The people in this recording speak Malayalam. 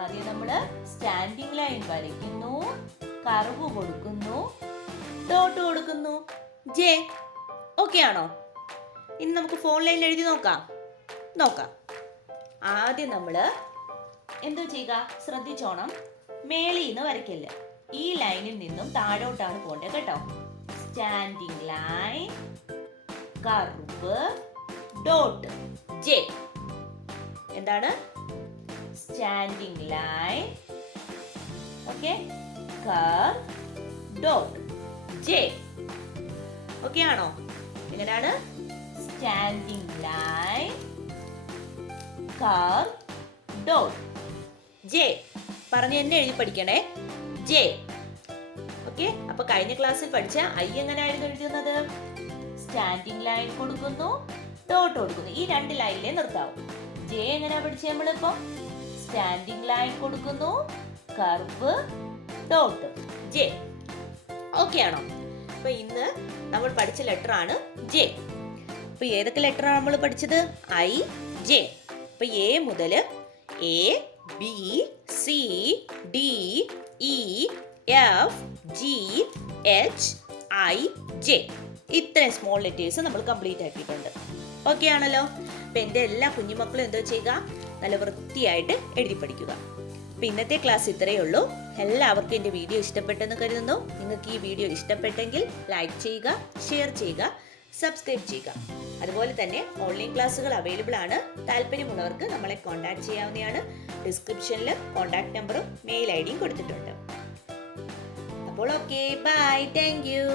ആദ്യം നമ്മൾ സ്റ്റാൻഡിംഗ് ലൈൻ വരയ്ക്കുന്നു, കർവ് കൊടുക്കുന്നു, ഡോട്ട് കൊടുക്കുന്നു. ജെ ഓക്കെ ആണോ? ഇനി നമുക്ക് ഫോൺ ലൈനിൽ എഴുതി നോക്കാം. ആദ്യം നമ്മൾ എന്തോ ചെയ്യുക, ശ്രദ്ധിച്ചോണം. മേളിൽ നിന്ന് വരയ്ക്കില്ല, ഈ ലൈനിൽ നിന്നും താഴോട്ടാണ് പോകേണ്ടത് കേട്ടോ. Standing line, curve, dot. J എന്താണ്? Standing line, okay, curve, dot. J okay ആണോ? എങ്ങനെയാണ്? Standing line, curve, dot. J പറഞ്ഞ് എന്നെ എഴുതി പഠിക്കണേ. J okay. അപ്പൊ കഴിഞ്ഞ ക്ലാസ്സിൽ പഠിച്ച ഐ എങ്ങനെയായിരുന്നു എഴുതുന്നത്? സ്റ്റാൻഡിംഗ് ലൈൻ കൊടുക്കുന്നു, ഡോട്ട് കൊടുക്കുന്നു. ഈ രണ്ട് ലൈനിലേ നിർത്താവും. ജെ എങ്ങനെയാ പഠിച്ചത് നമ്മളിപ്പോ? സ്റ്റാൻഡിംഗ് ലൈൻ കൊടുക്കുന്നു, കർവ്, ഡോട്ട്. ജെ ഓക്കെ ആണോ? അപ്പൊ ഇന്ന് നമ്മൾ പഠിച്ച ലെറ്റർ ആണ് ജെ. അപ്പൊ ഏതൊക്കെ ലെറ്റർ ആണ് നമ്മൾ പഠിച്ചത്? I, J. അപ്പൊ എ മുതൽ A, B, C, D, E, F, G, H, I, J. ഇത്രയും സ്മോൾ ലെറ്റേഴ്സ് നമ്മൾ കംപ്ലീറ്റ് ആക്കിയിട്ടുണ്ട്. ഓക്കെ ആണല്ലോ? അപ്പൊ എൻ്റെ എല്ലാ കുഞ്ഞുമക്കളും എന്തോ ചെയ്യുക, നല്ല വൃത്തിയായിട്ട് എഴുതി പഠിക്കുക. അപ്പൊ ഇന്നത്തെ ക്ലാസ് ഇത്രയേ ഉള്ളൂ. എല്ലാവർക്കും എൻ്റെ വീഡിയോ ഇഷ്ടപ്പെട്ടെന്ന് കരുതുന്നു. നിങ്ങൾക്ക് ഈ വീഡിയോ ഇഷ്ടപ്പെട്ടെങ്കിൽ ലൈക്ക് ചെയ്യുക, ഷെയർ ചെയ്യുക, സബ്സ്ക്രൈബ് ചെയ്യുക. അതുപോലെ തന്നെ ഓൺലൈൻ ക്ലാസ്സുകൾ അവൈലബിൾ ആണ്. താല്പര്യമുള്ളവർക്ക് നമ്മളെ കോൺടാക്ട് ചെയ്യാവുന്നതാണ്. ഡിസ്ക്രിപ്ഷനിൽ കോൺടാക്ട് നമ്പറും മെയിൽ ഐഡിയും കൊടുത്തിട്ടുണ്ട്. അപ്പോൾ ഓക്കെ, ബൈ, താങ്ക് യു.